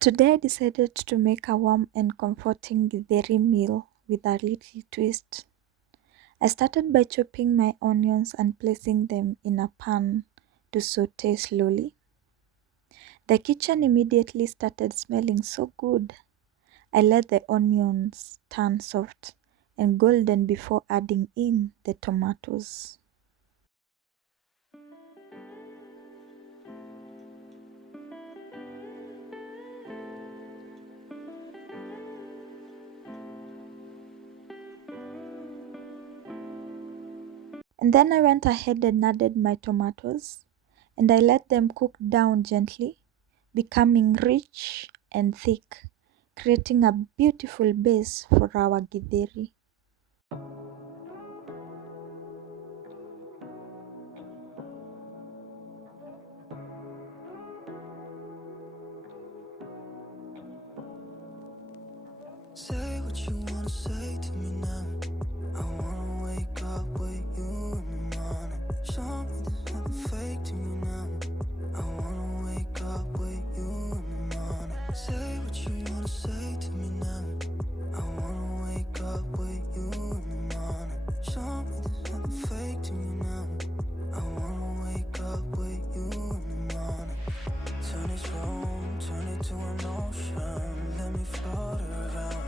Today I decided to make a warm and comforting Githeri meal with a little twist. I started by chopping my onions and placing them in a pan to saute slowly. The kitchen immediately started smelling so good. I let the onions turn soft and golden before adding in the tomatoes. And then I went ahead and added my tomatoes and I let them cook down gently, becoming rich and thick, creating a beautiful base for our githeri. Say what you wanna say to me now. I wanna wake up with you in the morning. Show me there's nothing fake to me now. I wanna wake up with you in the morning. Say what you wanna say to me now. I wanna wake up with you in the morning. Show me there's nothing fake to me now. I wanna wake up with you in the morning. Turn this room, turn it to an ocean. Let me float around.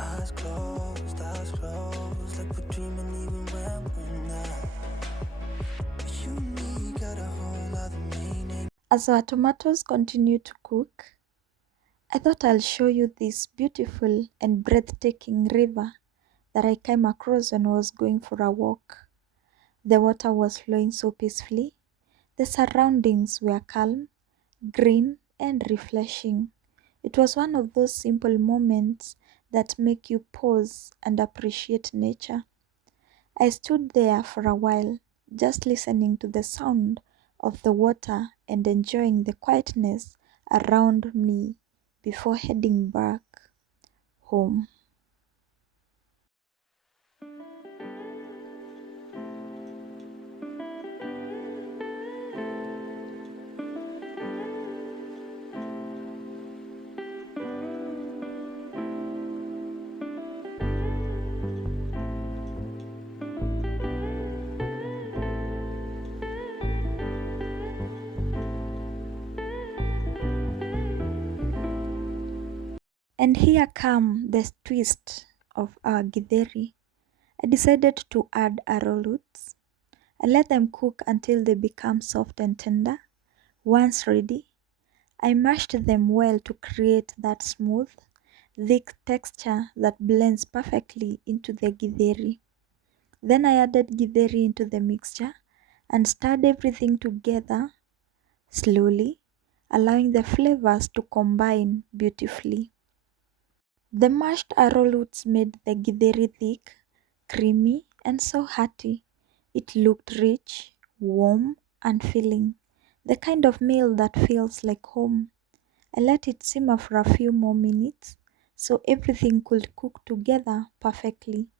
Eyes closed, like we're dreaming even when we're not. You and me got a whole other meaning. As our tomatoes continue to cook, I thought I'll show you this beautiful and breathtaking river that I came across when I was going for a walk. The water was flowing so peacefully. The surroundings were calm, green, and refreshing. It was one of those simple moments that make you pause and appreciate nature. I stood there for a while, just listening to the sound of the water and enjoying the quietness around me before heading back home. And here come the twist of our githeri. I decided to add arrow roots. I let them cook until they become soft and tender. Once ready, I mashed them well to create that smooth, thick texture that blends perfectly into the githeri. Then I added githeri into the mixture and stirred everything together slowly, allowing the flavors to combine beautifully. The mashed arrowroots made the githeri thick, creamy, and so hearty. It looked rich, warm, and filling, the kind of meal that feels like home. I let it simmer for a few more minutes so everything could cook together perfectly.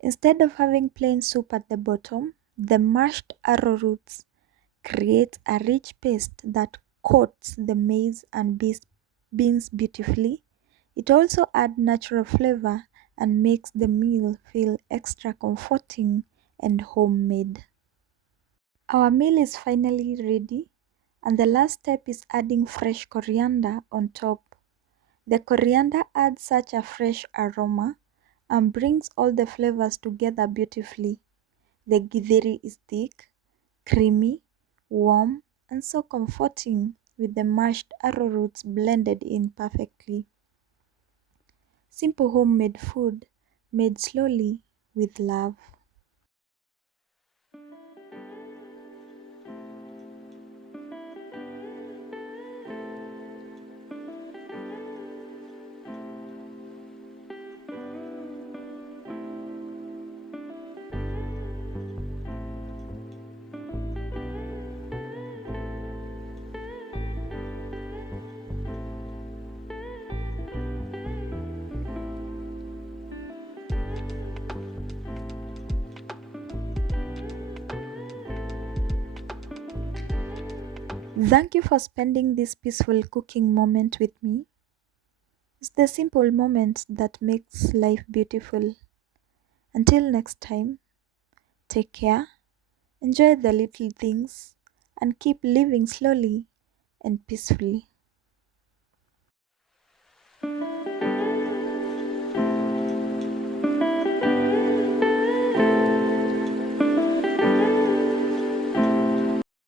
Instead of having plain soup at the bottom, the mashed arrowroots create a rich paste that coats the maize and beans beautifully. It also adds natural flavor and makes the meal feel extra comforting and homemade. Our meal is finally ready, and the last step is adding fresh coriander on top. The coriander adds such a fresh aroma and brings all the flavors together beautifully. The githeri is thick, creamy, warm, and so comforting with the mashed arrowroots blended in perfectly. Simple homemade food made slowly with love. Thank you for spending this peaceful cooking moment with me. It's the simple moments that makes life beautiful. Until next time, take care, enjoy the little things, and keep living slowly and peacefully.